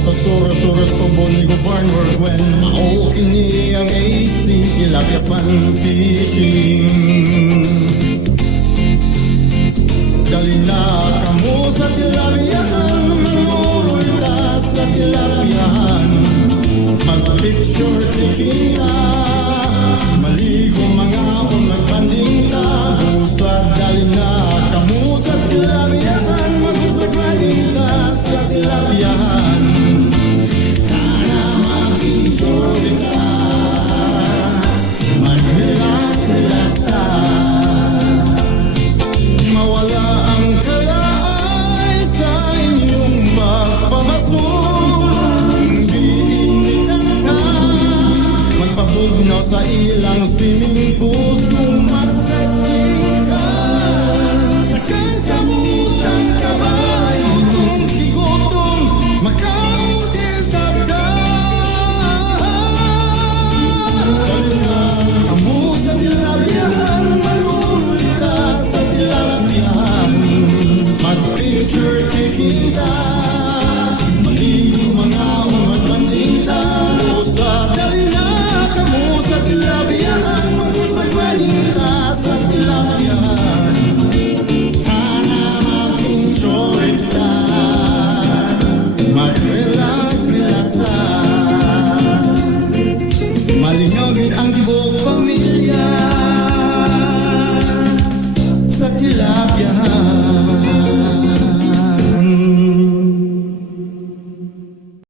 Sa soras-oras ko boni ko barn work when mao kini ang AC tilapia fan fishing. Dali na kamo sa tilapiahan, manguroy ka sa tilapiahan, mag-picture taking ka, maligo mga magpanding ka, busa dali na kamo sa tilapiahan, mag-pagpanding ka sa tilapiahan. Sa ilang swimming pool, sumasaling ka sakay sa butang kabay, sigutong makautil sa amo sa tilapiahan, maluloy ka sa tilapiahan, mag-picture taking ka, maligo mga magpanding ka, sa dali na kamo sa tilapiahan, mag-pagpanding ka sa tilapiahan. Sana mag-enjoy ka, mag-relax, relaxa, malingagin ang tibok